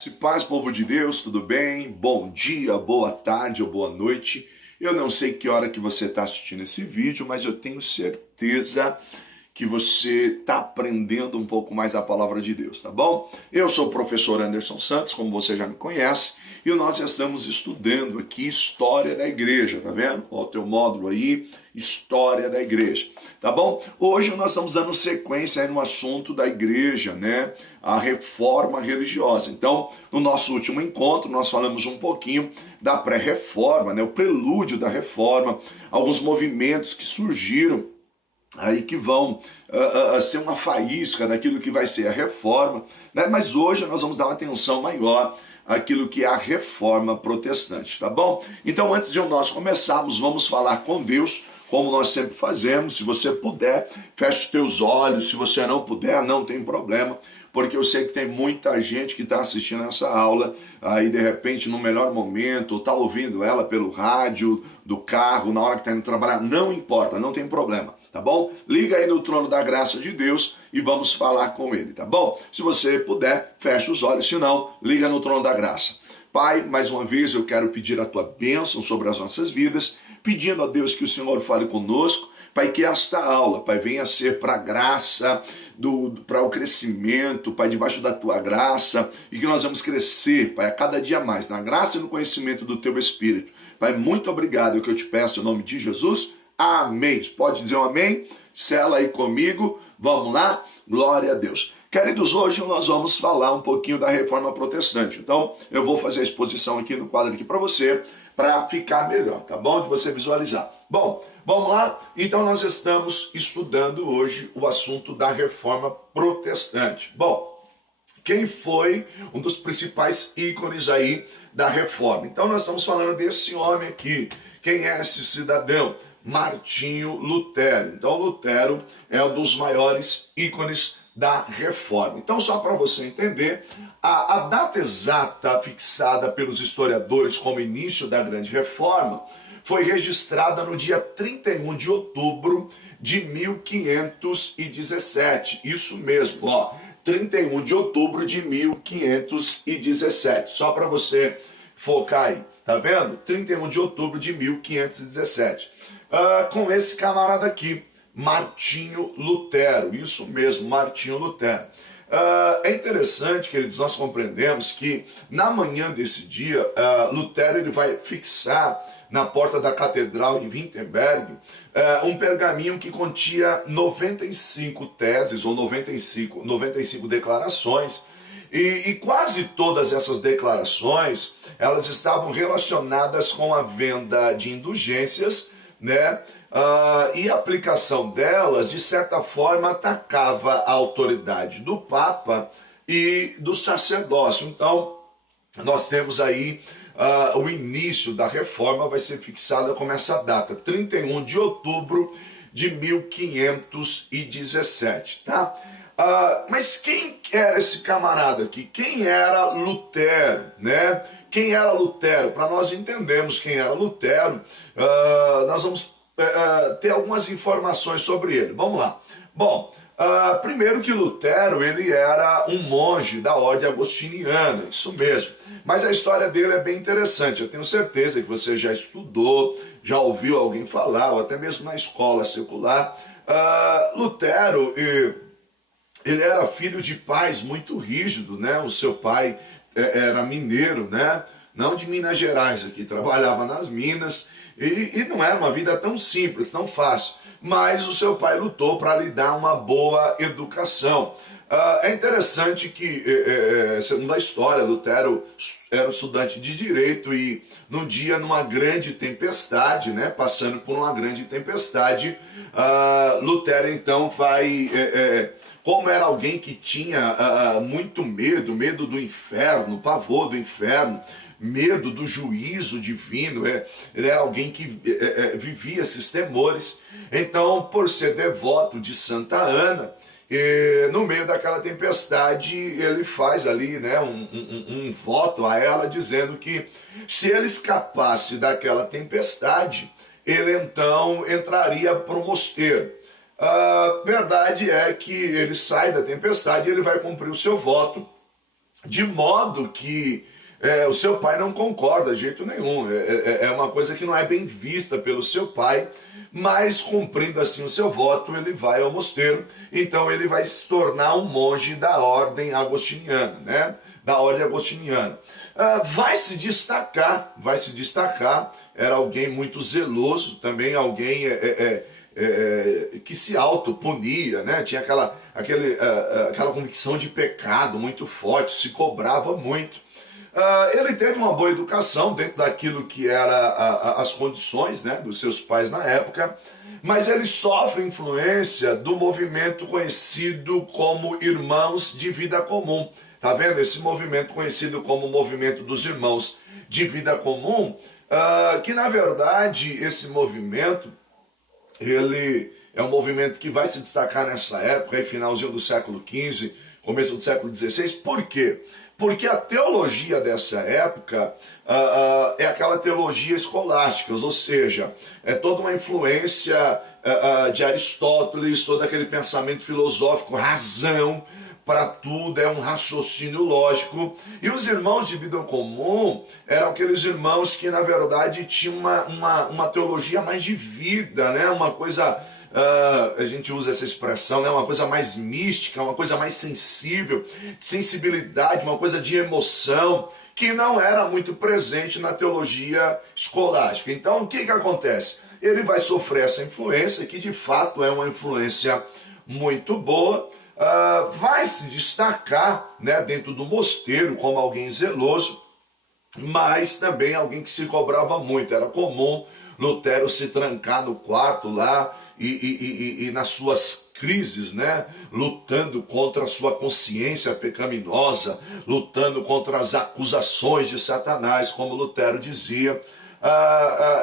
Se paz, povo de Deus, tudo bem? Bom dia, boa tarde ou boa noite. Eu não sei que hora que você está assistindo esse vídeo, mas eu tenho certeza que você está aprendendo um pouco mais a palavra de Deus, tá bom? Eu sou o professor Anderson Santos, como você já me conhece, e nós estamos estudando aqui História da Igreja, tá vendo? Olha o teu módulo aí, História da Igreja, tá bom? Hoje nós estamos dando sequência aí no assunto da igreja, né? A reforma religiosa. Então, no nosso último encontro, nós falamos um pouquinho da pré-reforma, né? O prelúdio da reforma, alguns movimentos que surgiram aí que vão ser uma faísca daquilo que vai ser a reforma, né? Mas hoje nós vamos dar uma atenção maior àquilo que é a reforma protestante, tá bom? Então, antes de nós começarmos, vamos falar com Deus, como nós sempre fazemos. Se você puder, feche os teus olhos. Se você não puder, não tem problema, porque eu sei que tem muita gente que está assistindo essa aula aí de repente no melhor momento, ou está ouvindo ela pelo rádio, do carro, na hora que está indo trabalhar. Não importa, não tem problema, tá bom? Liga aí no trono da graça de Deus e vamos falar com ele, tá bom? Se você puder, feche os olhos, se não, liga no trono da graça. Pai, mais uma vez eu quero pedir a tua bênção sobre as nossas vidas, pedindo a Deus que o Senhor fale conosco, Pai, que esta aula, Pai, venha ser para a graça, para o crescimento, Pai, debaixo da tua graça, e que nós vamos crescer, Pai, a cada dia mais, na graça e no conhecimento do teu Espírito. Pai, muito obrigado, é o que eu te peço em nome de Jesus. Amém. Pode dizer um amém? Sela aí comigo. Vamos lá? Glória a Deus. Queridos, hoje nós vamos falar um pouquinho da reforma protestante. Então, eu vou fazer a exposição aqui no quadro aqui para você, para ficar melhor, tá bom? De você visualizar. Bom, vamos lá? Então, nós estamos estudando hoje o assunto da reforma protestante. Bom, quem foi um dos principais ícones aí da reforma? Então, nós estamos falando desse homem aqui. Quem é esse cidadão? Martinho Lutero. Então, Lutero é um dos maiores ícones da reforma. Então, só para você entender, a data exata fixada pelos historiadores como início da grande reforma foi registrada no dia 31 de outubro de 1517. Isso mesmo, ó, 31 de outubro de 1517. Só para você focar aí, tá vendo? 31 de outubro de 1517. Com esse camarada aqui, Martinho Lutero. Isso mesmo, Martinho Lutero. É interessante, queridos, nós compreendemos que na manhã desse dia, Lutero ele vai fixar na porta da catedral em Wittenberg um pergaminho que continha 95 teses ou 95 declarações. E quase todas essas declarações, elas estavam relacionadas com a venda de indulgências, né? E a aplicação delas, de certa forma, atacava a autoridade do Papa e do sacerdócio. Então, nós temos aí o início da reforma, vai ser fixada como essa data, 31 de outubro de 1517, tá? Mas quem era esse camarada aqui? Quem era Lutero, né? Quem era Lutero? Para nós entendermos quem era Lutero, nós vamos ter algumas informações sobre ele. Vamos lá. Bom, primeiro que Lutero, ele era um monge da ordem agostiniana, isso mesmo. Mas a história dele é bem interessante. Eu tenho certeza que você já estudou, já ouviu alguém falar, ou até mesmo na escola secular. Lutero, ele era filho de pais muito rígidos, né? O seu pai era mineiro, né? Não de Minas Gerais aqui, trabalhava nas minas, e não era uma vida tão simples, tão fácil. Mas o seu pai lutou para lhe dar uma boa educação. É interessante que, segundo a história, Lutero era um estudante de direito e num dia, numa grande tempestade, né, passando por uma grande tempestade, Lutero então vai... como era alguém que tinha muito medo do inferno, pavor do inferno, medo do juízo divino, ele era alguém que vivia esses temores. Então, por ser devoto de Santa Ana, no meio daquela tempestade, ele faz ali, né, um voto a ela, dizendo que se ele escapasse daquela tempestade, ele então entraria para o mosteiro. A verdade é que ele sai da tempestade e ele vai cumprir o seu voto de modo que o seu pai não concorda de jeito nenhum. É uma coisa que não é bem vista pelo seu pai, mas cumprindo assim o seu voto, ele vai ao mosteiro. Então ele vai se tornar um monge da ordem agostiniana, né? Da ordem agostiniana. Vai se destacar, era alguém muito zeloso, também alguém que se autopunia, né? Tinha aquela convicção de pecado muito forte, se cobrava muito. Ele teve uma boa educação dentro daquilo que era as condições, né, dos seus pais na época, mas ele sofre influência do movimento conhecido como Irmãos de Vida Comum. Tá vendo? Esse movimento conhecido como Movimento dos Irmãos de Vida Comum, que na verdade esse movimento, ele é um movimento que vai se destacar nessa época, aí finalzinho do século XV, começo do século XVI. Por quê? Porque a teologia dessa época é aquela teologia escolástica, ou seja, é toda uma influência de Aristóteles, todo aquele pensamento filosófico, razão para tudo, é um raciocínio lógico. E os irmãos de vida comum eram aqueles irmãos que, na verdade, tinham uma teologia mais de vida, né? Uma coisa... a gente usa essa expressão, né? Uma coisa mais mística, uma coisa mais sensível, sensibilidade, uma coisa de emoção, que não era muito presente na teologia escolástica. Então, o que acontece? Ele vai sofrer essa influência, que de fato é uma influência muito boa, vai se destacar, né, dentro do mosteiro como alguém zeloso, mas também alguém que se cobrava muito. Era comum Lutero se trancar no quarto lá e nas suas crises, né, lutando contra a sua consciência pecaminosa, lutando contra as acusações de Satanás, como Lutero dizia.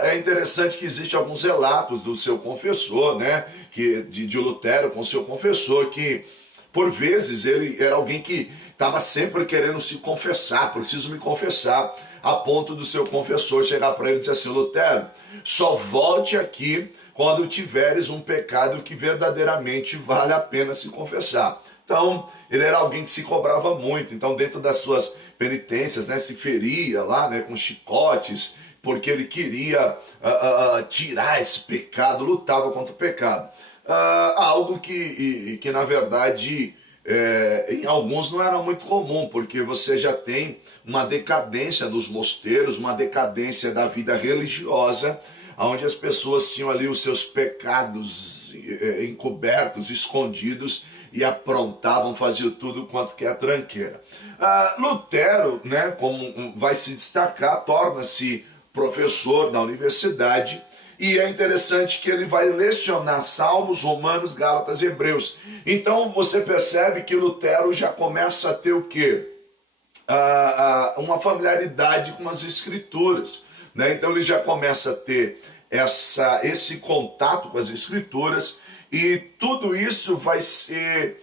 É interessante que existem alguns relatos do seu confessor, né, de Lutero com seu confessor, que por vezes ele era alguém que estava sempre querendo se confessar, preciso me confessar, a ponto do seu confessor chegar para ele e dizer assim: Lutero, só volte aqui quando tiveres um pecado que verdadeiramente vale a pena se confessar. Então, ele era alguém que se cobrava muito. Então, dentro das suas penitências, né, se feria lá, né, com chicotes, porque ele queria tirar esse pecado, lutava contra o pecado. Algo que na verdade, em alguns não era muito comum, porque você já tem uma decadência dos mosteiros, uma decadência da vida religiosa, onde as pessoas tinham ali os seus pecados encobertos, escondidos, e aprontavam, faziam tudo quanto que é tranqueira. Lutero, né, como vai se destacar, torna-se professor na universidade, e é interessante que ele vai lecionar Salmos, Romanos, Gálatas e Hebreus. Então você percebe que Lutero já começa a ter o quê? Uma familiaridade com as escrituras, né? Então ele já começa a ter esse contato com as escrituras, e tudo isso vai ser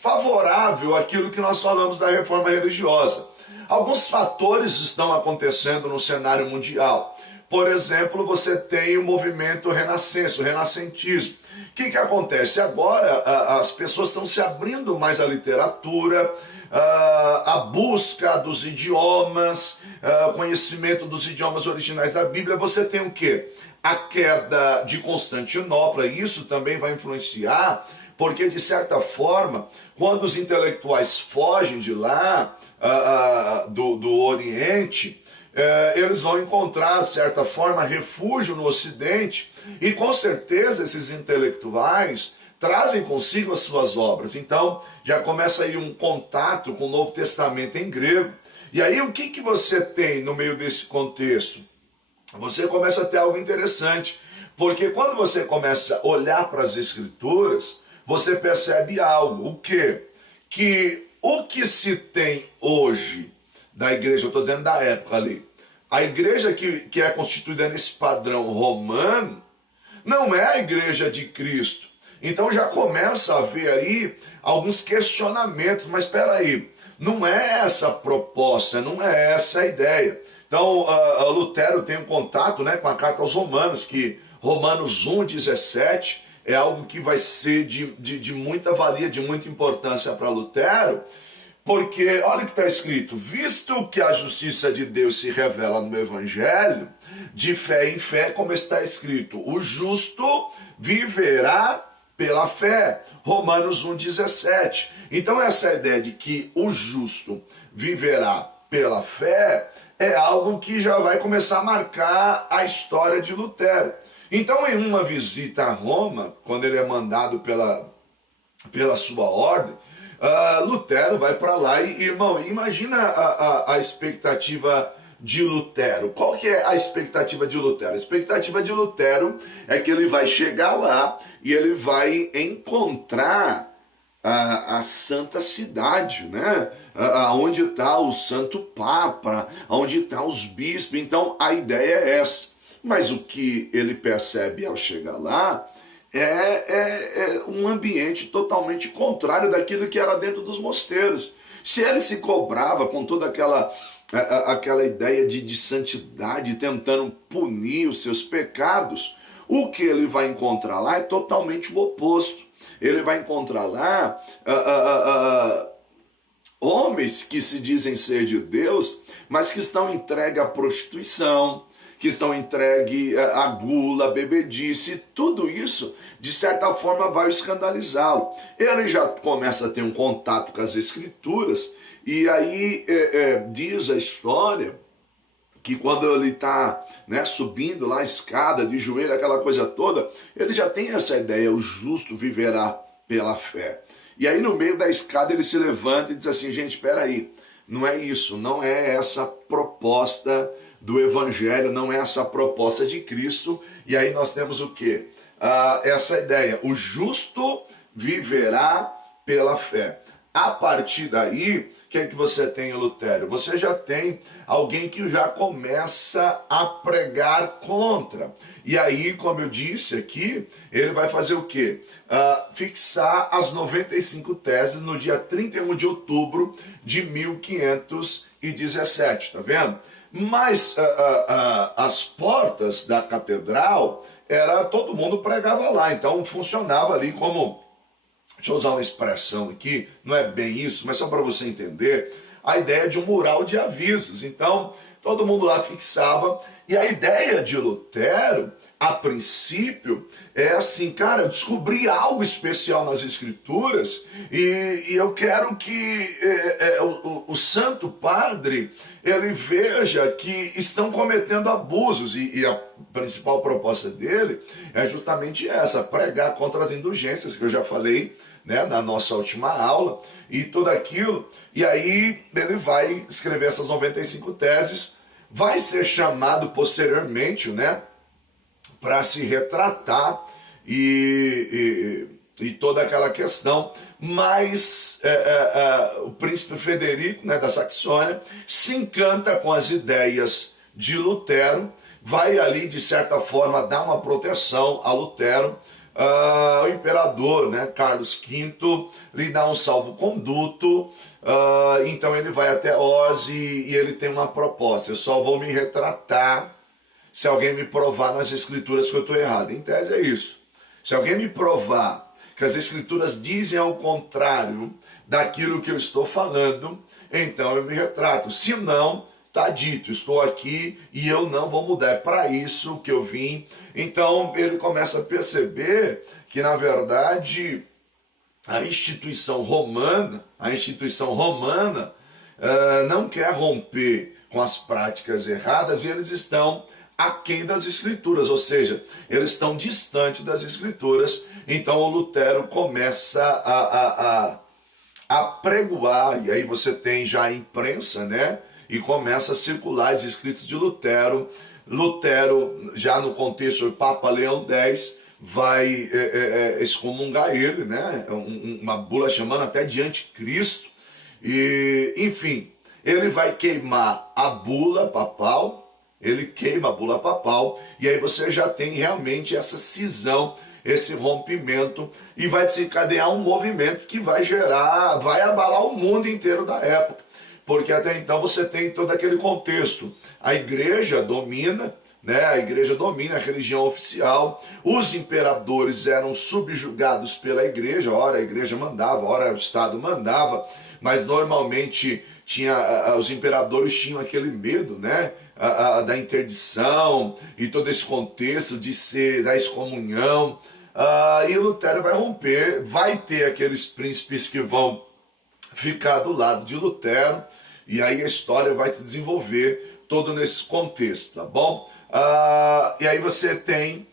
favorável àquilo que nós falamos da reforma religiosa. Alguns fatores estão acontecendo no cenário mundial. Por exemplo, você tem o movimento renascença, o renascentismo. O que acontece? Agora as pessoas estão se abrindo mais à literatura, a busca dos idiomas, conhecimento dos idiomas originais da Bíblia. Você tem o quê? A queda de Constantinopla, e isso também vai influenciar, porque de certa forma, quando os intelectuais fogem de lá, do Oriente, eles vão encontrar, de certa forma, refúgio no Ocidente, e com certeza esses intelectuais trazem consigo as suas obras. Então já começa aí um contato com o Novo Testamento em grego. E aí o que você tem no meio desse contexto? Você começa a ter algo interessante, porque quando você começa a olhar para as Escrituras, você percebe algo. O quê? Que o que se tem hoje da igreja, eu estou dizendo da época ali, a igreja que é constituída nesse padrão romano, não é a igreja de Cristo. Então já começa a haver aí alguns questionamentos, mas espera aí, não é essa a proposta, não é essa a ideia. Então Lutero tem um contato, né, com a carta aos Romanos, que Romanos 1:17, é algo que vai ser de muita valia, de muita importância para Lutero, porque olha o que está escrito: visto que a justiça de Deus se revela no Evangelho, de fé em fé, como está escrito, o justo viverá pela fé. Romanos 1,17. Então essa ideia de que o justo viverá pela fé é algo que já vai começar a marcar a história de Lutero. Então, em uma visita a Roma, quando ele é mandado pela sua ordem, Lutero vai para lá e, irmão, imagina a expectativa de Lutero. Qual que é a expectativa de Lutero? A expectativa de Lutero é que ele vai chegar lá e ele vai encontrar a santa cidade, né? Onde está o santo papa, onde estão os bispos. Então a ideia é essa. Mas o que ele percebe ao chegar lá é um ambiente totalmente contrário daquilo que era dentro dos mosteiros. Se ele se cobrava com toda aquela ideia de santidade, tentando punir os seus pecados, o que ele vai encontrar lá é totalmente o oposto. Ele vai encontrar lá homens que se dizem ser de Deus, mas que estão entregues à prostituição, que estão entregues à gula, à bebedice. Tudo isso, de certa forma, vai escandalizá-lo. Ele já começa a ter um contato com as Escrituras, e aí diz a história que quando ele está, né, subindo lá a escada, de joelho, aquela coisa toda, ele já tem essa ideia: o justo viverá pela fé. E aí no meio da escada ele se levanta e diz assim: gente, espera aí, não é isso, não é essa proposta do Evangelho, não é essa proposta de Cristo. E aí nós temos o quê? Essa ideia: o justo viverá pela fé. A partir daí, o que é que você tem, Lutero? Você já tem alguém que já começa a pregar contra. E aí, como eu disse aqui, ele vai fazer o quê? Fixar as 95 teses no dia 31 de outubro de 1517, tá vendo? Mas as portas da catedral, todo mundo pregava lá, então funcionava ali como... Deixa eu usar uma expressão aqui, não é bem isso, mas só para você entender, a ideia de um mural de avisos. Então, todo mundo lá fixava, e a ideia de Lutero, a princípio, é assim: cara, eu descobri algo especial nas Escrituras, e eu quero que o Santo Padre, ele veja que estão cometendo abusos, e a principal proposta dele é justamente essa: pregar contra as indulgências, que eu já falei, né, na nossa última aula, e tudo aquilo. E aí ele vai escrever essas 95 teses, vai ser chamado posteriormente, né, para se retratar e toda aquela questão. Mas o príncipe Frederico, né, da Saxônia, se encanta com as ideias de Lutero, vai ali, de certa forma, dar uma proteção a Lutero. O imperador, né, Carlos V, lhe dá um salvo-conduto, então ele vai até Oz e ele tem uma proposta: eu só vou me retratar se alguém me provar nas Escrituras que eu estou errado. Em tese é isso. Se alguém me provar que as Escrituras dizem ao contrário daquilo que eu estou falando, então eu me retrato. Se não, está dito, estou aqui e eu não vou mudar, é para isso que eu vim. Então ele começa a perceber que, na verdade, a instituição romana não quer romper com as práticas erradas, e eles estão aquém das Escrituras, ou seja, eles estão distantes das Escrituras. Então o Lutero começa a pregoar, e aí você tem já a imprensa, né? E começa a circular os escritos de Lutero. Lutero, já no contexto do Papa Leão X, vai excomungar ele, né? Uma bula chamando até de anticristo. E, enfim, ele vai queimar a bula papal, ele queima a bula papal, e aí você já tem realmente essa cisão, esse rompimento, e vai desencadear um movimento que vai abalar o mundo inteiro da época. Porque até então você tem todo aquele contexto. A igreja domina, né? A igreja domina a religião oficial, os imperadores eram subjugados pela igreja, ora a igreja mandava, ora o Estado mandava, mas normalmente os imperadores tinham aquele medo, né? Da interdição e todo esse contexto de ser da excomunhão. E Lutero vai romper, vai ter aqueles príncipes que vão ficar do lado de Lutero, e aí a história vai se desenvolver todo nesse contexto, tá bom? E aí você tem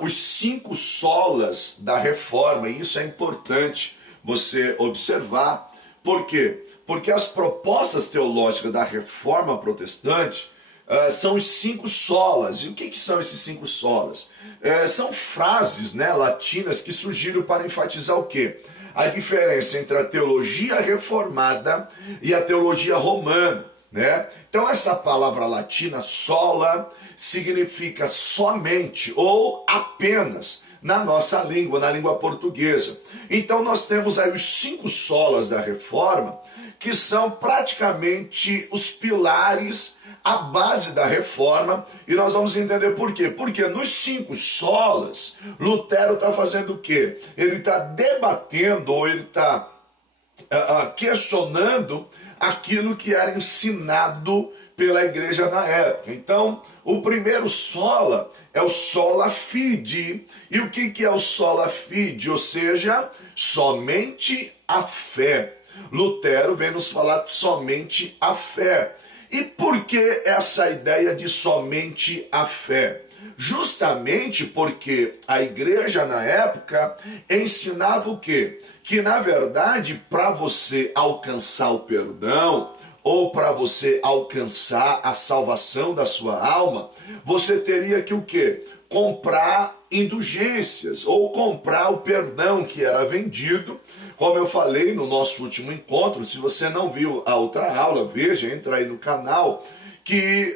os 5 solas da reforma, e isso é importante você observar. Por quê? Porque as propostas teológicas da reforma protestante são os 5 solas. E o que são esses 5 solas? São frases, né, latinas que surgiram para enfatizar o quê? A diferença entre a teologia reformada e a teologia romana, né? Então essa palavra latina, sola, significa somente ou apenas na nossa língua, na língua portuguesa. Então nós temos aí os 5 solas da reforma, que são praticamente os pilares, a base da reforma, e nós vamos entender por quê. Porque nos 5 solas, Lutero está fazendo o quê? Ele está debatendo, ou ele está questionando aquilo que era ensinado pela igreja na época. Então, o primeiro sola é o sola fide. E o que é o sola fide? Ou seja, somente a fé. Lutero vem nos falar somente a fé. E por que essa ideia de somente a fé? Justamente porque a igreja na época ensinava o quê? Que na verdade, para você alcançar o perdão, ou para você alcançar a salvação da sua alma, você teria que o quê? Comprar indulgências, ou comprar o perdão que era vendido. Como eu falei no nosso último encontro, se você não viu a outra aula, veja, entra aí no canal, que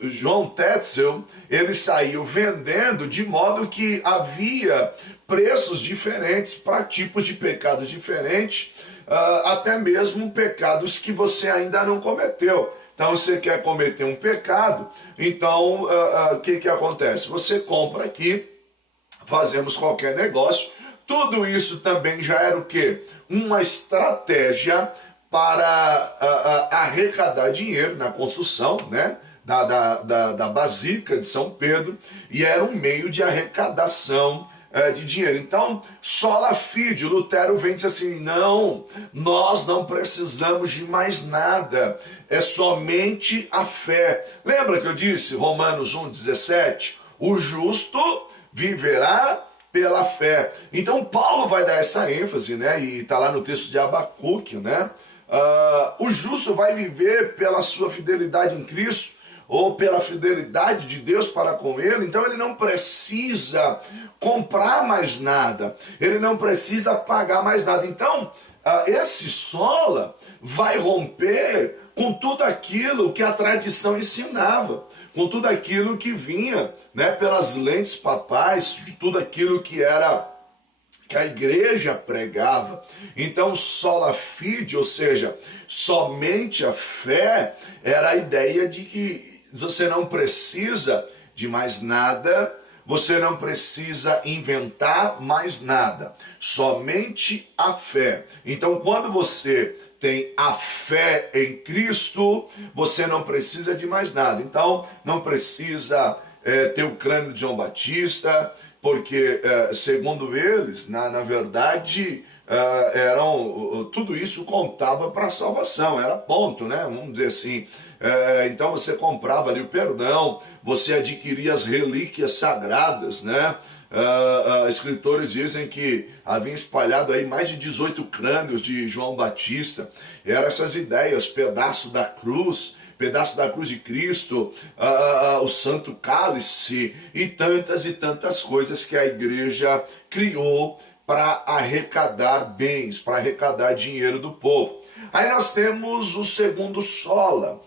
John Tetzel, ele saiu vendendo de modo que havia preços diferentes para tipos de pecados diferentes, até mesmo pecados que você ainda não cometeu. Então você quer cometer um pecado, então o que acontece? Você compra aqui, fazemos qualquer negócio. Tudo isso também já era o quê? Uma estratégia para arrecadar dinheiro na construção, né? Da Basílica de São Pedro, e era um meio de arrecadação de dinheiro. Então, sola fide, Lutero vem e diz assim, não, nós não precisamos de mais nada, é somente a fé. Lembra que eu disse, Romanos 1,17, o justo viverá pela fé. Então Paulo vai dar essa ênfase, né? E está lá no texto de Abacuque, né? O justo vai viver pela sua fidelidade em Cristo, ou pela fidelidade de Deus para com ele. Então ele não precisa comprar mais nada, ele não precisa pagar mais nada. Então esse sola vai romper com tudo aquilo que a tradição ensinava, com tudo aquilo que vinha, né, pelas lentes papais, de tudo aquilo que era que a igreja pregava. Então, sola fide, ou seja, somente a fé, era a ideia de que você não precisa de mais nada, você não precisa inventar mais nada, somente a fé. Então, quando você tem a fé em Cristo, você não precisa de mais nada. Então, não precisa ter o crânio de João Batista, porque, segundo eles, na verdade, tudo isso contava para a salvação, era ponto, né? Vamos dizer assim. Então você comprava ali o perdão, você adquiria as relíquias sagradas, né? Escritores dizem que havia espalhado aí mais de 18 crânios de João Batista. Eram essas ideias, pedaço da cruz de Cristo, o Santo Cálice e tantas coisas que a igreja criou para arrecadar bens, para arrecadar dinheiro do povo. Aí nós temos o segundo sola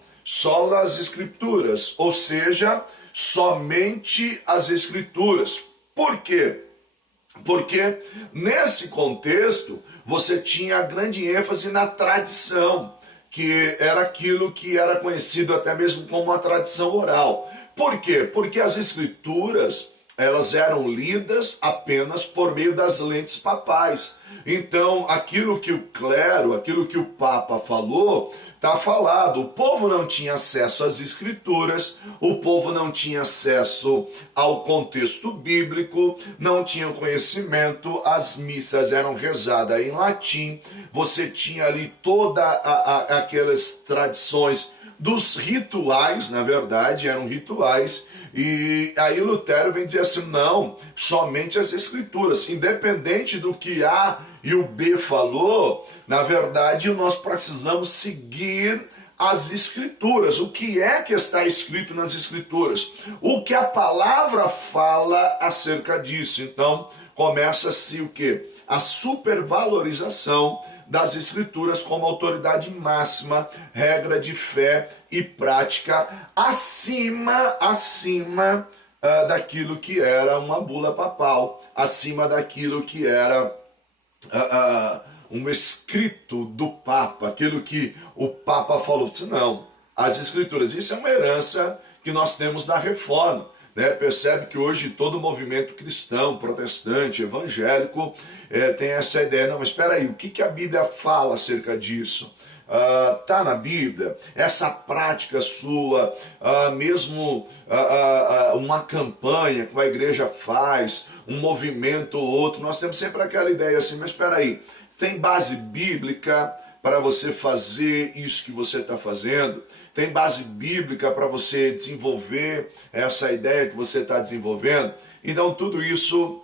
as escrituras, ou seja, somente as escrituras. Por quê? Porque nesse contexto você tinha grande ênfase na tradição, que era aquilo que era conhecido até mesmo como a tradição oral. Por quê? Porque as escrituras, elas eram lidas apenas por meio das lentes papais. Então, aquilo que o clero, aquilo que o Papa falou, está falado. O povo não tinha acesso às escrituras, o povo não tinha acesso ao contexto bíblico, não tinha conhecimento, as missas eram rezadas em latim, você tinha ali todas aquelas tradições dos rituais, na verdade, eram rituais, e aí Lutero vem dizer assim, não, somente as escrituras, independente do que A e o B falou, na verdade nós precisamos seguir as escrituras. O que é que está escrito nas escrituras? O que a palavra fala acerca disso. Então, começa-se o quê? A supervalorização das escrituras como autoridade máxima, regra de fé e prática, acima daquilo que era uma bula papal, acima daquilo que era um escrito do Papa, aquilo que o Papa falou. Não, as escrituras, isso é uma herança que nós temos da Reforma. Né? Percebe que hoje todo o movimento cristão, protestante, evangélico, tem essa ideia, não, mas espera aí, o que a Bíblia fala acerca disso? Está na Bíblia, essa prática sua, mesmo uma campanha que a igreja faz, um movimento ou outro, nós temos sempre aquela ideia assim, mas espera aí, tem base bíblica para você fazer isso que você está fazendo? Tem base bíblica para você desenvolver essa ideia que você está desenvolvendo? Então tudo isso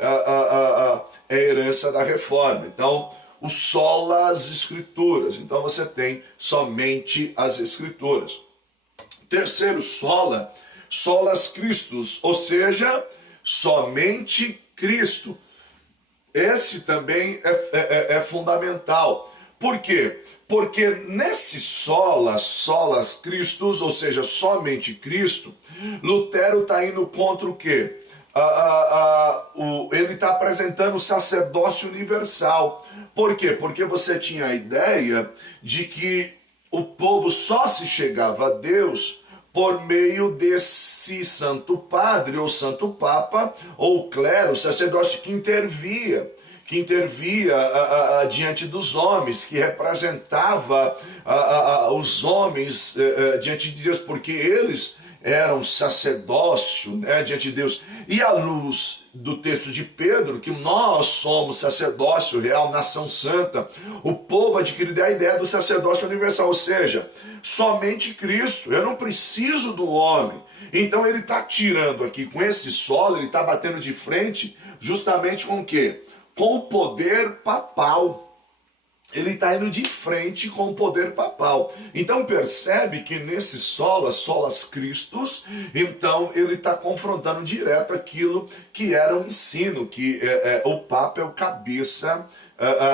é herança da Reforma. Então, o sola as escrituras. Então você tem somente as escrituras. Terceiro sola, solas Christus, ou seja, somente Cristo. Esse também é fundamental. Por quê? Porque nesse solas Christus, ou seja, somente Cristo, Lutero está indo contra o quê? Ele está apresentando o sacerdócio universal. Por quê? Porque você tinha a ideia de que o povo só se chegava a Deus por meio desse santo padre, ou santo papa, ou clero, sacerdócio que intervia diante dos homens, que representava os homens diante de Deus, porque eles eram sacerdócio, né, diante de Deus. E à luz do texto de Pedro, que nós somos sacerdócio real, nação santa, o povo adquiriu a ideia do sacerdócio universal, ou seja, somente Cristo, eu não preciso do homem. Então ele está tirando aqui, com esse solo, ele está batendo de frente justamente com o quê? Com o poder papal. Ele está indo de frente com o poder papal. Então percebe que nesse solas Christus, então ele está confrontando direto aquilo que era o ensino, que o Papa é o cabeça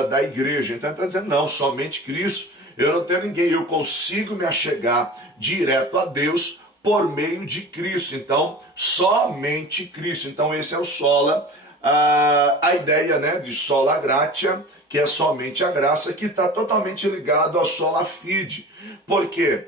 da igreja. Então ele está dizendo, não, somente Cristo, eu não tenho ninguém, eu consigo me achegar direto a Deus por meio de Cristo. Então, somente Cristo. Então esse é o sola, a ideia, né, de sola gratia, que é somente a graça, que está totalmente ligado ao sola fide. Por quê?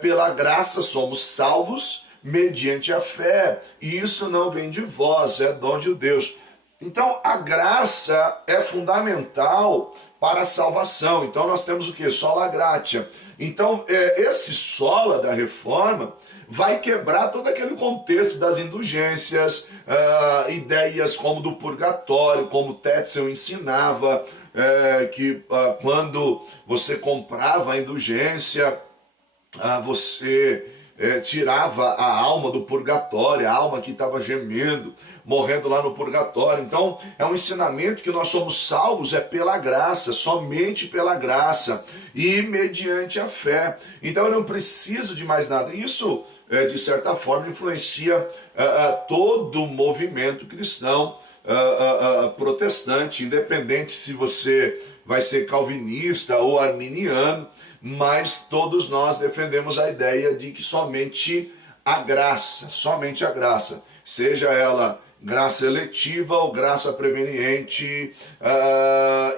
Pela graça somos salvos mediante a fé, e isso não vem de vós, é dom de Deus. Então a graça é fundamental para a salvação. Então nós temos o que? Sola gratia. Então esse sola da Reforma vai quebrar todo aquele contexto das indulgências, ideias como do purgatório, como Tetzel ensinava, que quando você comprava a indulgência, você tirava a alma do purgatório, a alma que estava gemendo, morrendo lá no purgatório. Então é um ensinamento que nós somos salvos pela graça, somente pela graça e mediante a fé. Então eu não preciso de mais nada. Isso de certa forma influencia todo o movimento cristão protestante, independente se você vai ser calvinista ou arminiano, mas todos nós defendemos a ideia de que somente a graça, seja ela graça eletiva ou graça preveniente,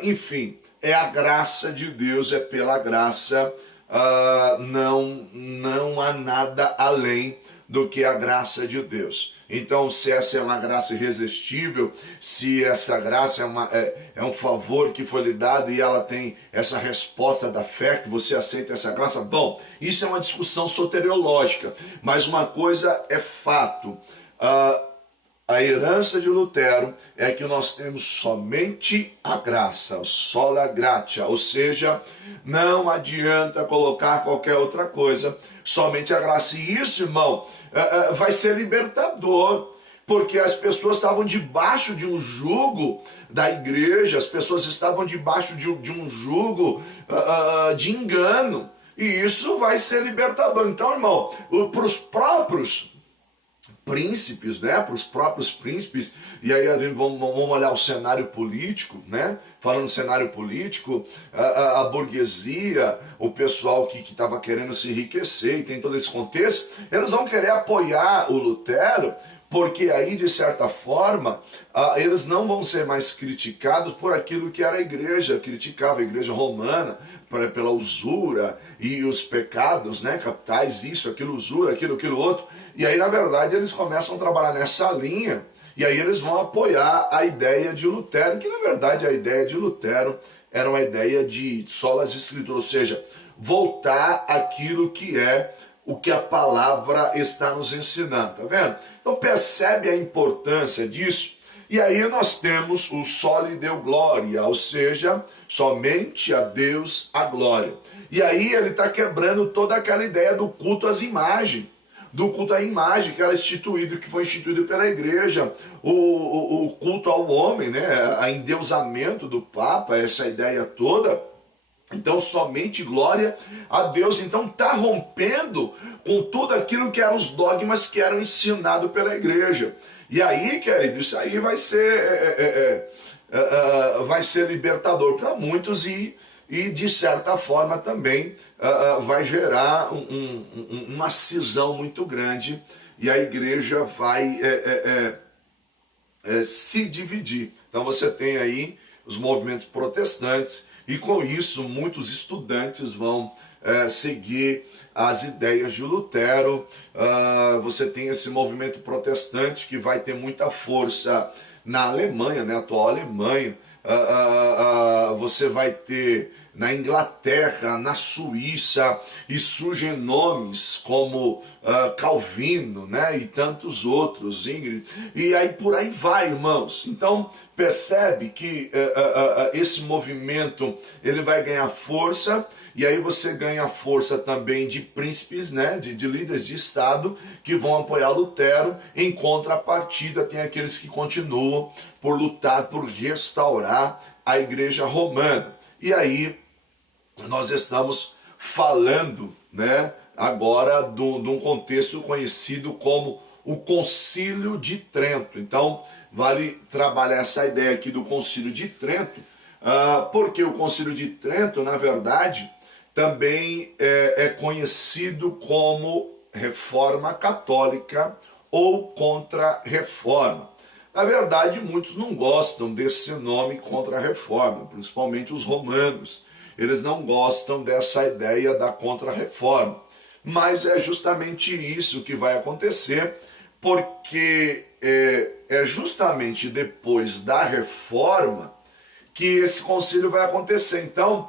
enfim, é a graça de Deus, pela graça, não há nada além do que a graça de Deus. Então, se essa é uma graça irresistível, se essa graça é um favor que foi lhe dado e ela tem essa resposta da fé, que você aceita essa graça, bom, isso é uma discussão soteriológica, mas uma coisa é fato. A herança de Lutero é que nós temos somente a graça, sola gratia, ou seja, não adianta colocar qualquer outra coisa, somente a graça. E isso, irmão, vai ser libertador, porque as pessoas estavam debaixo de um jugo da igreja, as pessoas estavam debaixo de um jugo de engano, e isso vai ser libertador. Então, irmão, para os próprios príncipes, né, para os próprios príncipes, e aí vamos olhar o cenário político, né, falando no cenário político, a burguesia, o pessoal que estava querendo se enriquecer, e tem todo esse contexto, eles vão querer apoiar o Lutero, porque aí, de certa forma, eles não vão ser mais criticados por aquilo que era a igreja, criticava a igreja romana, pela usura e os pecados, né, capitais, isso, aquilo, usura, aquilo outro. E aí, na verdade, eles começam a trabalhar nessa linha, e aí eles vão apoiar a ideia de Lutero, que na verdade a ideia de Lutero era uma ideia de solas escrituras, ou seja, voltar àquilo que é o que a palavra está nos ensinando, tá vendo? Então percebe a importância disso? E aí nós temos o soli deo gloria, ou seja, somente a Deus a glória. E aí ele está quebrando toda aquela ideia do culto às imagens, do culto à imagem que era instituído, que foi instituído pela igreja, o culto ao homem, né? A endeusamento do Papa, essa ideia toda. Então, somente glória a Deus. Então, está rompendo com tudo aquilo que eram os dogmas que eram ensinados pela igreja. E aí, querido, isso aí vai ser libertador para muitos e de certa forma também vai gerar uma cisão muito grande e a igreja vai se dividir. Então você tem aí os movimentos protestantes e com isso muitos estudantes vão seguir as ideias de Lutero. Você tem esse movimento protestante que vai ter muita força na Alemanha, né, a atual Alemanha. Você vai ter na Inglaterra, na Suíça, e surgem nomes como Calvino, né, e tantos outros, Ingrid, e aí por aí vai, irmãos. Então percebe que esse movimento ele vai ganhar força, e aí você ganha força também de príncipes, né, de líderes de Estado que vão apoiar Lutero. Em contrapartida tem aqueles que continuam por lutar por restaurar a igreja romana. E aí nós estamos falando, né, agora de um contexto conhecido como o Concílio de Trento. Então vale trabalhar essa ideia aqui do Concílio de Trento, porque o Concílio de Trento, na verdade, também é conhecido como Reforma Católica ou Contra-Reforma. Na verdade, muitos não gostam desse nome Contra-Reforma, principalmente os romanos. Eles não gostam dessa ideia da Contra-Reforma. Mas é justamente isso que vai acontecer, porque é justamente depois da Reforma que esse concílio vai acontecer. Então,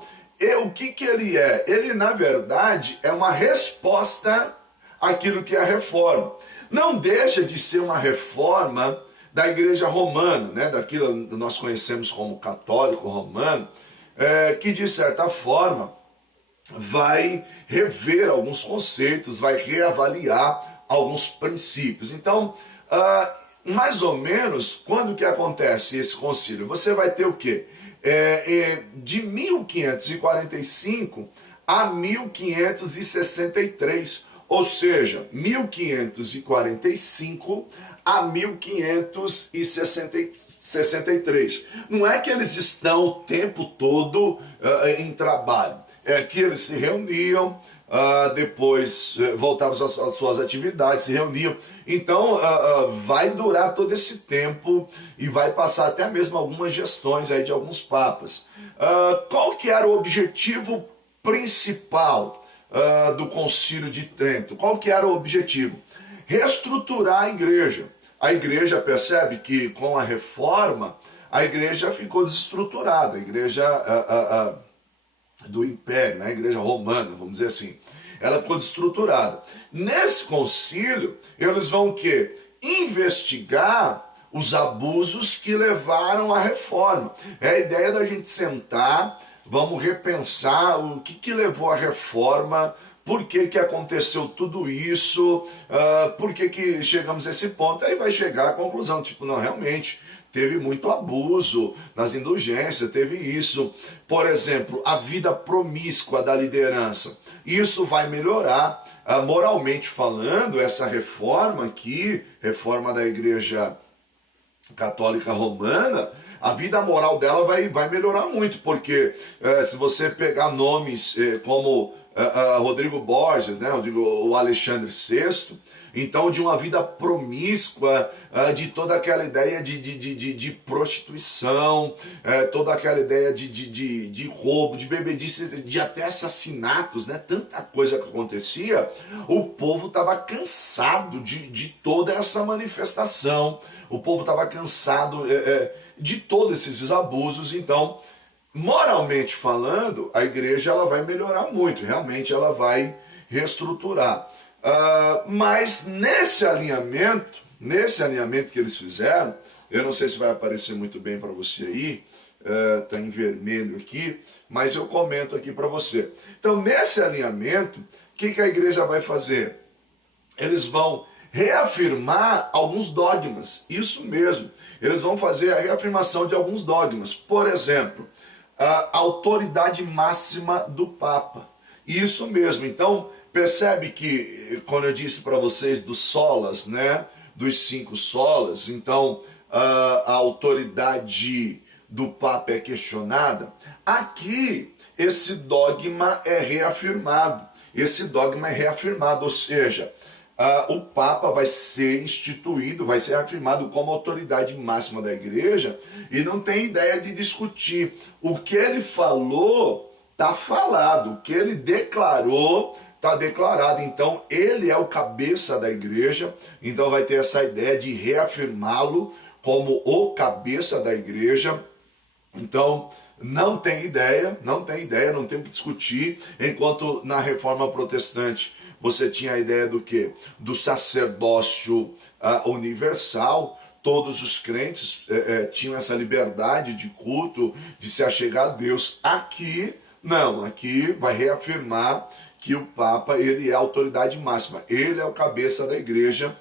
o que ele é? Ele, na verdade, é uma resposta àquilo que é a reforma. Não deixa de ser uma reforma da igreja romana, né? Daquilo que nós conhecemos como católico romano, que de certa forma vai rever alguns conceitos, vai reavaliar alguns princípios. Então, mais ou menos, quando que acontece esse concílio? Você vai ter o quê? De 1545 a 1563, ou seja, 1545 a 1563. Não é que eles estão o tempo todo em trabalho, é que eles se reuniam, depois voltavam às suas atividades, se reuniam. Então vai durar todo esse tempo e vai passar até mesmo algumas gestões aí de alguns papas. Qual que era o objetivo principal do Concílio de Trento? Qual que era o objetivo? reestruturar a igreja. A igreja percebe que com a reforma, a igreja ficou desestruturada, a igreja do Império, né? A igreja romana, vamos dizer assim. Ela ficou desestruturada. Nesse concílio, eles vão o quê? Investigar os abusos que levaram à reforma. É a ideia da gente sentar, vamos repensar o que levou à reforma, por que aconteceu tudo isso, por que chegamos a esse ponto. Aí vai chegar à conclusão, tipo, não, realmente, teve muito abuso nas indulgências, teve isso. Por exemplo, a vida promíscua da liderança. Isso vai melhorar, moralmente falando, essa reforma aqui, reforma da igreja católica romana, a vida moral dela vai melhorar muito, porque se você pegar nomes como Rodrigo Borges, né, o Alexandre VI, então de uma vida promíscua, de toda aquela ideia de prostituição, toda aquela ideia de roubo, de bebedice, de até assassinatos, né, tanta coisa que acontecia, o povo estava cansado de toda essa manifestação, o povo estava cansado de todos esses abusos. Então, moralmente falando, a igreja ela vai melhorar muito, realmente ela vai reestruturar. Mas nesse alinhamento que eles fizeram, eu não sei se vai aparecer muito bem para você aí, está em vermelho aqui, mas eu comento aqui para você. Então, nesse alinhamento, o que a igreja vai fazer? Eles vão reafirmar alguns dogmas, isso mesmo. Eles vão fazer a reafirmação de alguns dogmas. Por exemplo, a autoridade máxima do Papa. Isso mesmo. Então, percebe que, quando eu disse para vocês dos solas, né, dos 5 solas, então a autoridade do Papa é questionada. Aqui, esse dogma é reafirmado. Ou seja, o Papa vai ser instituído, vai ser afirmado como autoridade máxima da igreja, e não tem ideia de discutir. O que ele falou está falado, o que ele declarou está declarado. Então ele é o cabeça da igreja, então vai ter essa ideia de reafirmá-lo como o cabeça da igreja. Então não tem ideia, não tem que discutir, enquanto na reforma protestante você tinha a ideia do quê? Do sacerdócio universal. Todos os crentes tinham essa liberdade de culto, de se achegar a Deus. Aqui, não. Aqui vai reafirmar que o Papa ele é a autoridade máxima. Ele é o cabeça da igreja.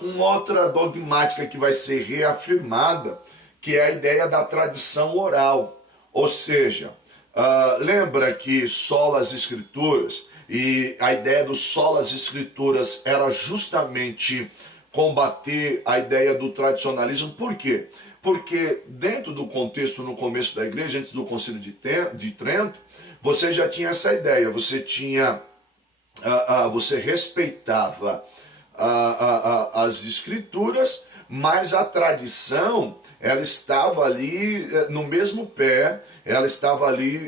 Uma outra dogmática que vai ser reafirmada, que é a ideia da tradição oral. Ou seja, lembra que solas escrituras, e a ideia do solas escrituras era justamente combater a ideia do tradicionalismo. Por quê? Porque dentro do contexto, no começo da igreja, antes do Concílio de Trento, você já tinha essa ideia, você respeitava as escrituras, mas a tradição, ela estava ali no mesmo pé, ela estava ali,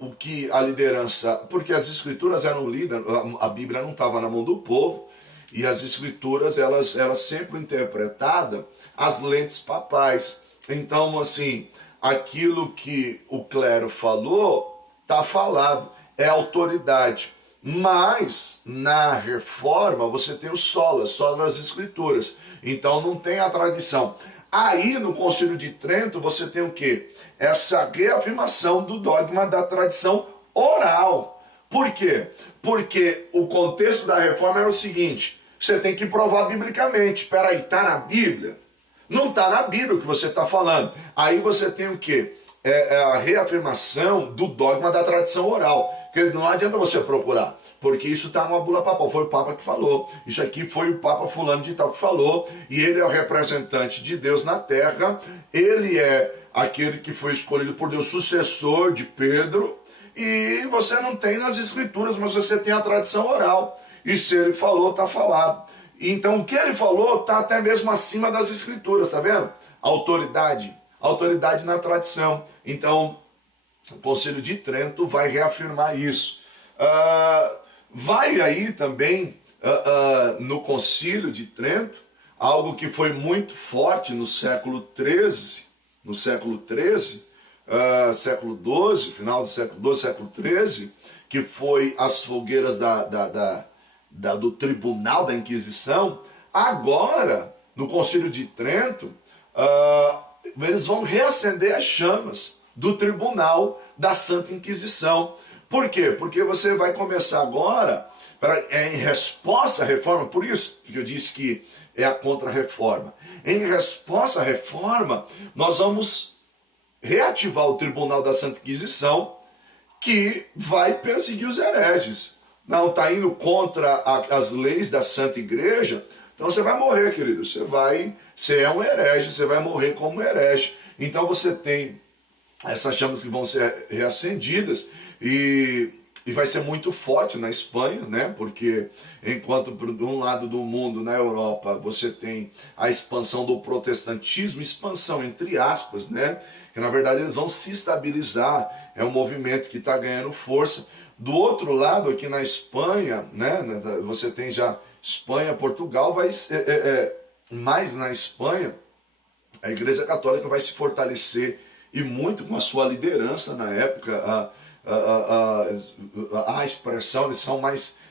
o que a liderança, porque as escrituras eram lidas, a Bíblia não estava na mão do povo, e as escrituras, elas sempre interpretadas às lentes papais. Então, assim, aquilo que o clero falou, está falado, é autoridade. Mas, na reforma, você tem o solas das escrituras. Então, não tem a tradição. Aí, no Concílio de Trento, você tem o quê? Essa reafirmação do dogma da tradição oral. Por quê? Porque o contexto da reforma era o seguinte: você tem que provar biblicamente. Espera aí, está na Bíblia? Não está na Bíblia o que você está falando. Aí você tem o quê? A reafirmação do dogma da tradição oral. Porque não adianta você procurar, porque isso está numa bula papal. Foi o Papa que falou. Isso aqui foi o Papa fulano de tal que falou. E ele é o representante de Deus na terra. Ele é aquele que foi escolhido por Deus, sucessor de Pedro. E você não tem nas escrituras, mas você tem a tradição oral. E se ele falou, está falado. Então o que ele falou está até mesmo acima das escrituras, tá vendo? Autoridade na tradição. Então o Concílio de Trento vai reafirmar isso. Vai aí também no Concílio de Trento, algo que foi muito forte no século XIII, século XII, final do século XII, século XIII, que foi as fogueiras do Tribunal da Inquisição. Agora, no Concílio de Trento, eles vão reacender as chamas do Tribunal da Santa Inquisição. Por quê? Porque você vai começar agora, em resposta à reforma, por isso que eu disse que é a contra-reforma. Em resposta à reforma, nós vamos reativar o Tribunal da Santa Inquisição, que vai perseguir os hereges. Não, está indo contra as leis da Santa Igreja, então você vai morrer, querido. Você é um herege, você vai morrer como herege. Então você tem essas chamas que vão ser reacendidas e vai ser muito forte na Espanha, né? Porque enquanto de um lado do mundo, na Europa, você tem a expansão do protestantismo, expansão entre aspas, né? Que na verdade eles vão se estabilizar, é um movimento que está ganhando força. Do outro lado, aqui na Espanha, né? Você tem já Espanha, Portugal, mas na Espanha a Igreja Católica vai se fortalecer e muito com a sua liderança na época. A expressão, eles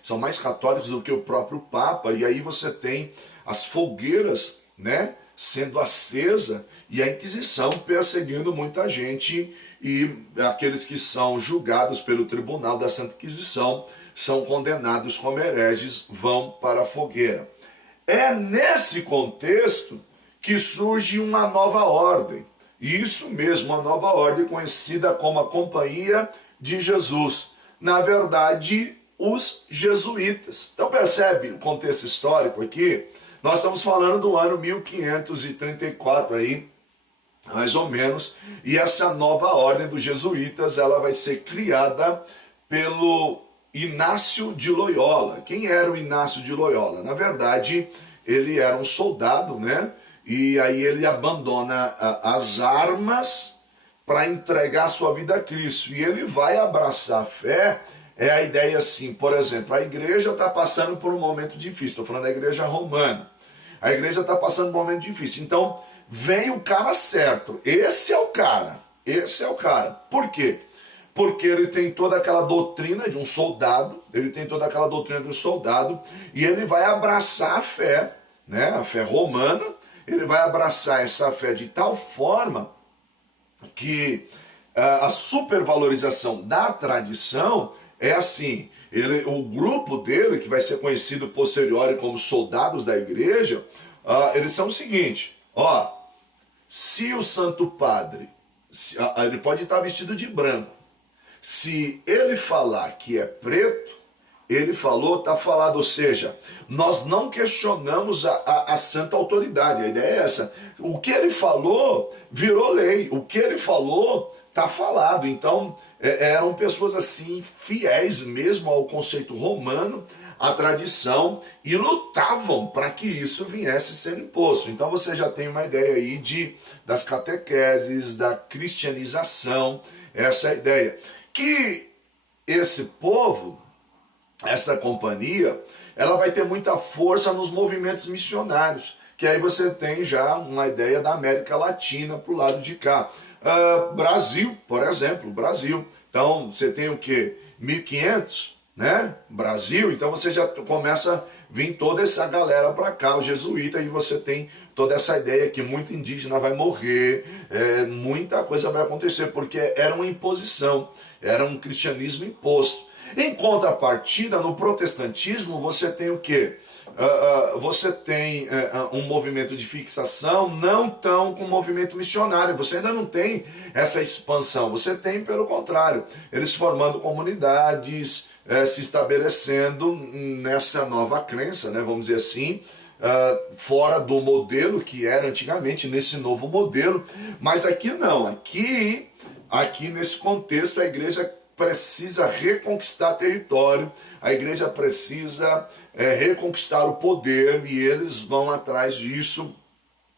são mais católicos do que o próprio Papa, e aí você tem as fogueiras, né, sendo acesa e a Inquisição perseguindo muita gente, e aqueles que são julgados pelo Tribunal da Santa Inquisição são condenados como hereges, vão para a fogueira. É nesse contexto que surge uma nova ordem, isso mesmo, uma nova ordem conhecida como a Companhia de Jesus, na verdade, os jesuítas. Então percebe o contexto histórico aqui? Nós estamos falando do ano 1534 aí, mais ou menos, e essa nova ordem dos jesuítas, ela vai ser criada pelo Inácio de Loyola. Quem era o Inácio de Loyola? Na verdade, ele era um soldado, né? E aí ele abandona as armas para entregar sua vida a Cristo. E ele vai abraçar a fé. É a ideia assim, por exemplo, a igreja está passando por um momento difícil. Estou falando da igreja romana. A igreja está passando por um momento difícil. Então, vem o cara certo. Esse é o cara. Esse é o cara. Por quê? Porque ele tem toda aquela doutrina de um soldado. E ele vai abraçar a fé, né? A fé romana. Ele vai abraçar essa fé de tal forma que a supervalorização da tradição é assim. O grupo dele, que vai ser conhecido posteriori como soldados da igreja, eles são o seguinte: se o Santo Padre, ele pode estar vestido de branco, se ele falar que é preto, ele falou, está falado. Ou seja, nós não questionamos a santa autoridade. A ideia é essa. O que ele falou virou lei. O que ele falou está falado. Então, eram pessoas assim, fiéis mesmo ao conceito romano, à tradição, e lutavam para que isso viesse a ser imposto. Então você já tem uma ideia aí das catequeses, da cristianização, essa ideia. Que esse povo, essa companhia, ela vai ter muita força nos movimentos missionários, que aí você tem já uma ideia da América Latina para o lado de cá. Brasil, por exemplo, Brasil. Então, você tem o quê? 1500, né? Brasil, então você já começa a vir toda essa galera para cá, os jesuítas, e você tem toda essa ideia que muito indígena vai morrer, muita coisa vai acontecer, porque era uma imposição, era um cristianismo imposto. Em contrapartida, no protestantismo, você tem o quê? Você tem um movimento de fixação, não tão com movimento missionário. Você ainda não tem essa expansão. Você tem, pelo contrário, eles formando comunidades, se estabelecendo nessa nova crença, né, vamos dizer assim, fora do modelo que era antigamente, nesse novo modelo. Mas aqui não. Aqui nesse contexto, a igreja precisa reconquistar território, a igreja precisa reconquistar o poder, e eles vão atrás disso,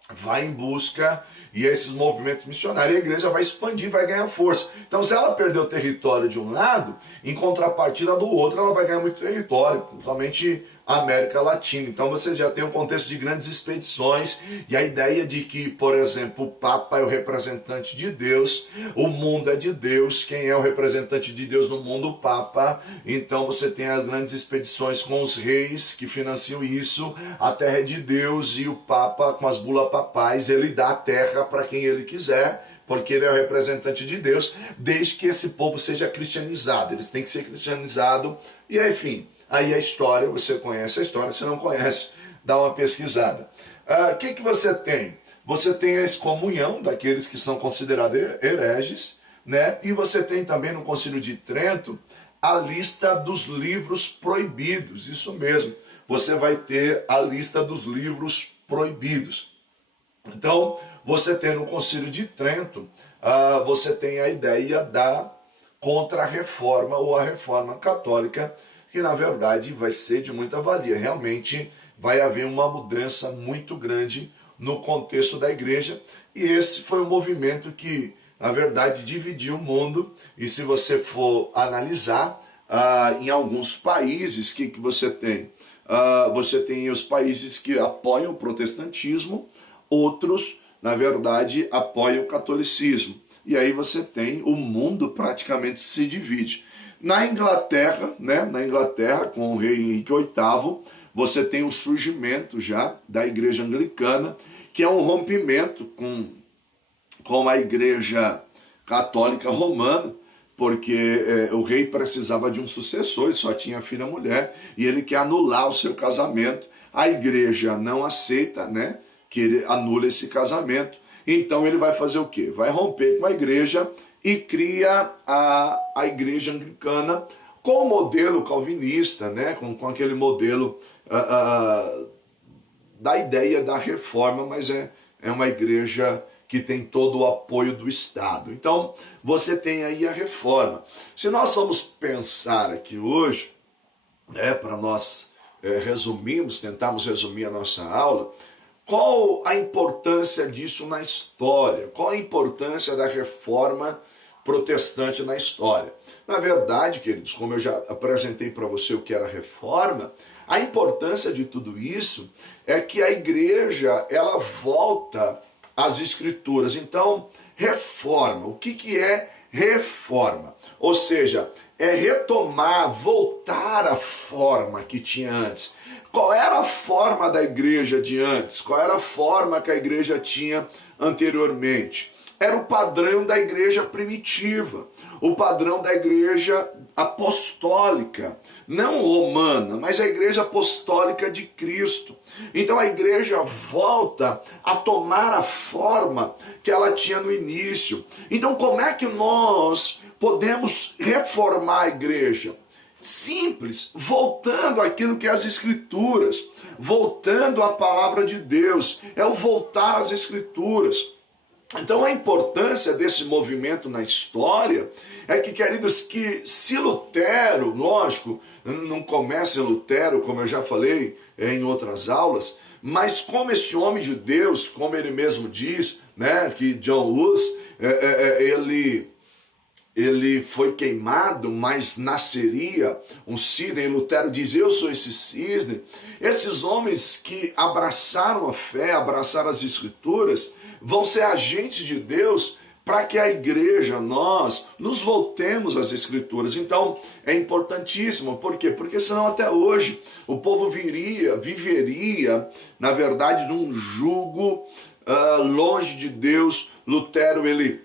vai em busca, e esses movimentos missionários, a igreja vai expandir, vai ganhar força. Então, se ela perder o território de um lado, em contrapartida do outro, ela vai ganhar muito território, principalmente América Latina. Então você já tem um contexto de grandes expedições e a ideia de que, por exemplo, o Papa é o representante de Deus, o mundo é de Deus, quem é o representante de Deus no mundo? O Papa. Então você tem as grandes expedições com os reis que financiam isso, a terra é de Deus e o Papa, com as bulas papais, ele dá a terra para quem ele quiser, porque ele é o representante de Deus, desde que esse povo seja cristianizado. Eles têm que ser cristianizados. E aí, enfim, aí a história, você conhece a história, se não conhece, dá uma pesquisada. O que você tem? Você tem a excomunhão daqueles que são considerados hereges, né? E você tem também no Concílio de Trento a lista dos livros proibidos. Isso mesmo, você vai ter a lista dos livros proibidos. Então, você tem no Concílio de Trento, você tem a ideia da contra-reforma ou a reforma católica, que na verdade vai ser de muita valia. Realmente vai haver uma mudança muito grande no contexto da igreja, e esse foi um movimento que, na verdade, dividiu o mundo. E se você for analisar, em alguns países, o que você tem? Você tem os países que apoiam o protestantismo, outros, na verdade, apoiam o catolicismo. E aí você tem o mundo praticamente se divide. Na Inglaterra, né, com o rei Henrique VIII, você tem o surgimento já da igreja anglicana, que é um rompimento com a igreja católica romana, porque o rei precisava de um sucessor, ele só tinha filha mulher, e ele quer anular o seu casamento. A igreja não aceita, né, que ele anule esse casamento. Então ele vai fazer o quê? Vai romper com a igreja e cria a igreja anglicana com o modelo calvinista, né? com aquele modelo da ideia da reforma, mas é uma igreja que tem todo o apoio do Estado. Então você tem aí a reforma. Se nós formos pensar aqui hoje, né, para nós tentarmos resumir a nossa aula, qual a importância disso na história? Qual a importância da reforma protestante na história? Na verdade, queridos, como eu já apresentei para você o que era a reforma, a importância de tudo isso é que a igreja, ela volta às escrituras. Então, reforma. O que é reforma? Ou seja, é retomar, voltar à forma que tinha antes. Qual era a forma da igreja de antes? Qual era a forma que a igreja tinha anteriormente? Era o padrão da igreja primitiva, o padrão da igreja apostólica, não romana, mas a igreja apostólica de Cristo. Então a igreja volta a tomar a forma que ela tinha no início. Então como é que nós podemos reformar a igreja? Simples, voltando àquilo que é as escrituras, voltando à palavra de Deus, é o voltar às escrituras. Então a importância desse movimento na história é que, queridos, que se Lutero, lógico, não começa em Lutero, como eu já falei em outras aulas, mas como esse homem de Deus, como ele mesmo diz, né, que John Hus, ele foi queimado, mas nasceria um cisne, e Lutero diz, eu sou esse cisne. Esses homens que abraçaram a fé, abraçaram as escrituras, vão ser agentes de Deus para que a igreja, nós, nos voltemos às escrituras. Então, é importantíssimo. Por quê? Porque senão até hoje o povo viveria, na verdade, num jugo longe de Deus. Lutero, ele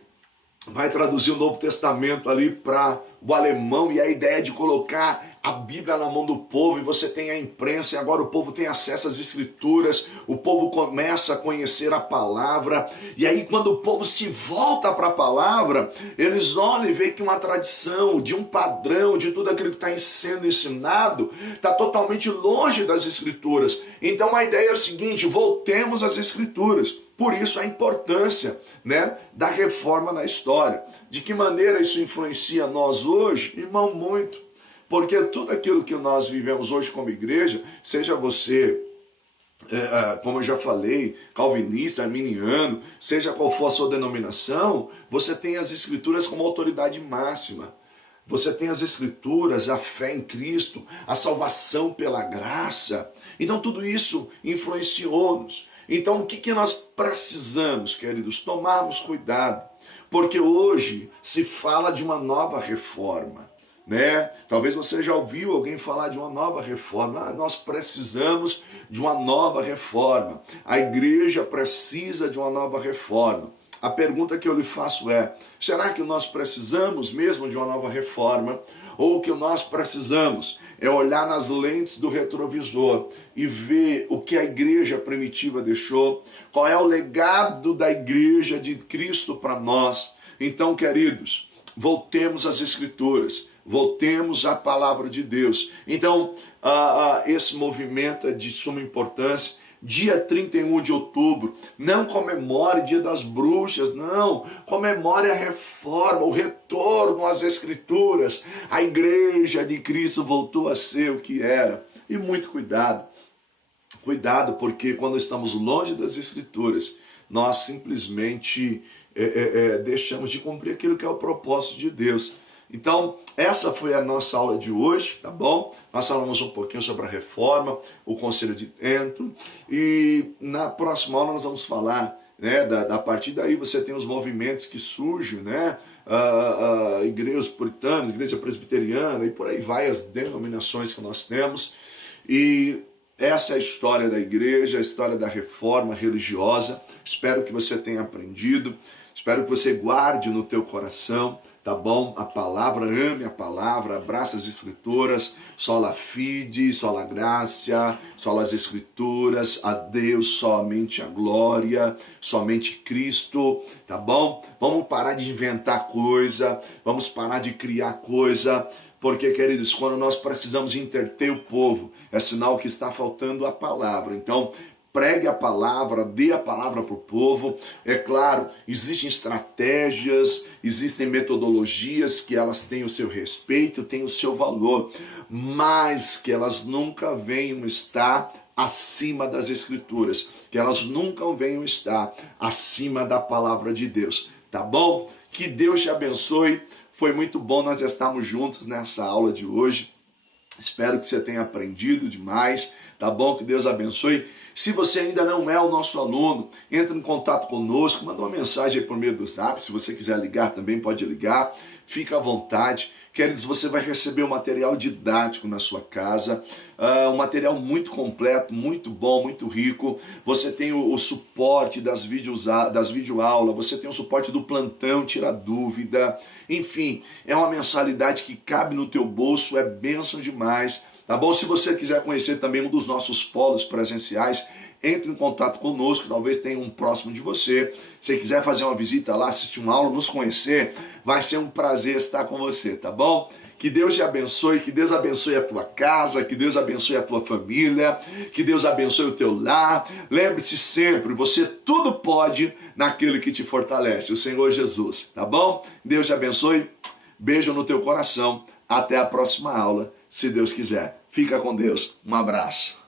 vai traduzir o Novo Testamento ali para o alemão, e a ideia de colocar a Bíblia na mão do povo, e você tem a imprensa, e agora o povo tem acesso às escrituras, o povo começa a conhecer a palavra, e aí quando o povo se volta para a palavra, eles olham e veem que uma tradição, de um padrão, de tudo aquilo que está sendo ensinado, está totalmente longe das escrituras. Então a ideia é o seguinte, voltemos às escrituras. Por isso a importância, né, da reforma na história. De que maneira isso influencia nós hoje? Irmão, muito. Porque tudo aquilo que nós vivemos hoje como igreja, seja você, como eu já falei, calvinista, arminiano, seja qual for a sua denominação, você tem as escrituras como autoridade máxima. você tem as Escrituras, a fé em Cristo, a salvação pela graça. Então tudo isso influenciou-nos. Então o que nós precisamos, queridos? Tomarmos cuidado, porque hoje se fala de uma nova reforma, né? Talvez você já ouviu alguém falar de uma nova reforma. Nós precisamos de uma nova reforma. A igreja precisa de uma nova reforma. A pergunta que eu lhe faço é: será que nós precisamos mesmo de uma nova reforma? Ou o que nós precisamos é olhar nas lentes do retrovisor e ver o que a igreja primitiva deixou, qual é o legado da igreja de Cristo para nós? Então, queridos, voltemos às Escrituras, voltemos à palavra de Deus. Então, esse movimento é de suma importância. Dia 31 de outubro, não comemore Dia das Bruxas, não, comemore a reforma, o retorno às Escrituras. A igreja de Cristo voltou a ser o que era. E muito cuidado, porque quando estamos longe das Escrituras, nós simplesmente deixamos de cumprir aquilo que é o propósito de Deus. Então, essa foi a nossa aula de hoje, tá bom? Nós falamos um pouquinho sobre a reforma, o Conselho de Trento, e na próxima aula nós vamos falar, né, a partir daí você tem os movimentos que surgem, né? Igrejas puritanas, igreja presbiteriana, e por aí vai as denominações que nós temos. E essa é a história da igreja, a história da reforma religiosa. Espero que você tenha aprendido, espero que você guarde no teu coração, tá bom? A palavra, ame a palavra, abraça as Escrituras, sola fide, sola gracia, sola as Escrituras, a Deus somente a glória, somente Cristo, tá bom? Vamos parar de inventar coisa, vamos parar de criar coisa, porque, queridos, quando nós precisamos interter o povo, é sinal que está faltando a palavra. Então, pregue a palavra, dê a palavra para o povo. É claro, existem estratégias, existem metodologias que elas têm o seu respeito, têm o seu valor, mas que elas nunca venham estar acima das Escrituras, que elas nunca venham estar acima da palavra de Deus, tá bom? Que Deus te abençoe. Foi muito bom nós estarmos juntos nessa aula de hoje. Espero que você tenha aprendido demais, tá bom? Que Deus abençoe. Se você ainda não é o nosso aluno, entre em contato conosco, manda uma mensagem aí por meio do Zap. Se você quiser ligar também, pode ligar. Fica à vontade. Queridos, você vai receber um material didático na sua casa, um material muito completo, muito bom, muito rico. Você tem o suporte das videoaulas, você tem o suporte do plantão, tira dúvida. Enfim, é uma mensalidade que cabe no teu bolso, é bênção demais. Tá bom? Se você quiser conhecer também um dos nossos polos presenciais, entre em contato conosco, talvez tenha um próximo de você. Se quiser fazer uma visita lá, assistir uma aula, nos conhecer, vai ser um prazer estar com você, tá bom? Que Deus te abençoe, que Deus abençoe a tua casa, que Deus abençoe a tua família, que Deus abençoe o teu lar. Lembre-se sempre, você tudo pode naquele que te fortalece, o Senhor Jesus, tá bom? Deus te abençoe, beijo no teu coração, até a próxima aula, se Deus quiser. Fica com Deus, um abraço.